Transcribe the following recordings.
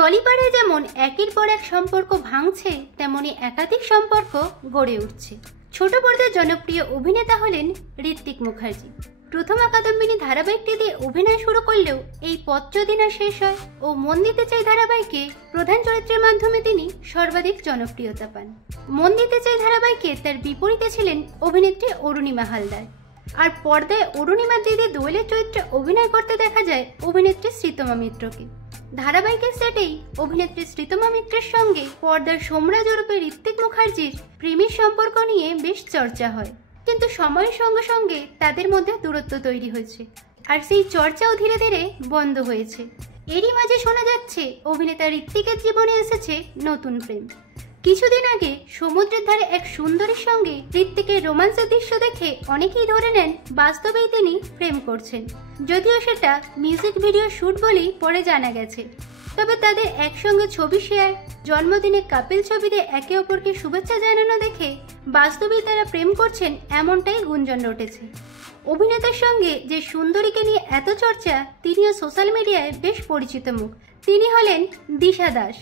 টলিপাড়ে যেমন একের পর এক সম্পর্ক ভাঙছে, তেমনি একাধিক সম্পর্ক গড়ে উঠছে। ছোট পর্দার জনপ্রিয় অভিনেতা হলেন ঋত্বিক মুখার্জি। প্রথমা কাদম্বিনী ধারাবাহিকটি দিয়ে অভিনয় শুরু করলেও এই পথ যদি না শেষ হয় ও মন দিতে চাই ধারাবাহিকে প্রধান চরিত্রের মাধ্যমে তিনি সর্বাধিক জনপ্রিয়তা পান। মন দিতে চাই ধারাবাহিকে তার বিপরীতে ছিলেন অভিনেত্রী অরুণিমা হালদার। আর পর্দায় অরুণিমা দিদি দোয়েলের চরিত্রে অভিনয় করতে দেখা যায় অভিনেত্রী শ্রীতমা মিত্রকে। ধারাবাহিকের সেটেই অভিনেত্রী শ্রীতমা মিত্রের সঙ্গে পর্দার সোমরাজ ওরফে ঋত্বিক মুখার্জির প্রেমের সম্পর্ক নিয়ে বেশ চর্চা হয়, কিন্তু সময়ের সঙ্গে সঙ্গে তাদের মধ্যে দূরত্ব তৈরি হয়েছে, আর সেই চর্চাও ধীরে ধীরে বন্ধ হয়েছে। এরই মাঝে শোনা যাচ্ছে অভিনেতা ঋত্বিকের জীবনে এসেছে নতুন প্রেম। কিছুদিন আগে সমুদ্রের ধারে এক সুন্দরীর সঙ্গে ঋত্বিকের রোমান্সের দৃশ্য দেখে অনেকেই ধরে নেন বাস্তবেই তিনি প্রেম করছেন, যদিও সেটা মিউজিক ভিডিও শুট বলেই পরে জানা গেছে। তবে তাদের একসঙ্গে ছবি শেয়ার, জন্মদিনে কাপিল ছবিতে একে অপরকে শুভেচ্ছা জানানো দেখে বাস্তবেই তারা প্রেম করছেন এমনটাই গুঞ্জন উঠেছে। অভিনেতার সঙ্গে যে সুন্দরীকে নিয়ে এত চর্চা, তিনিও সোশ্যাল মিডিয়ায় বেশ পরিচিত মুখ। তিনি হলেন দিশা দাস।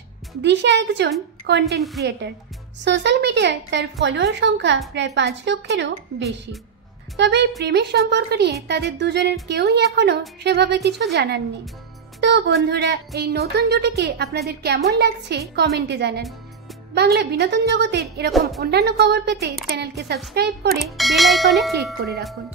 দিশা একজন কন্টেন্ট ক্রিয়েটার। সোশ্যাল মিডিয়ায় তার ফলোয়ার সংখ্যা প্রায় 5 লক্ষেরও বেশি। তবে এই প্রেমের সম্পর্ক নিয়ে তাদের দুজনের কেউই এখনো সেভাবে কিছু জানাননি। তো বন্ধুরা, এই নতুন জুটিকে আপনাদের কেমন লাগছে কমেন্টে জানান। বাংলা বিনোদন জগতের এরকম অন্যান্য খবর পেতে চ্যানেলকে সাবস্ক্রাইব করে বেল আইকনে ক্লিক করে রাখুন।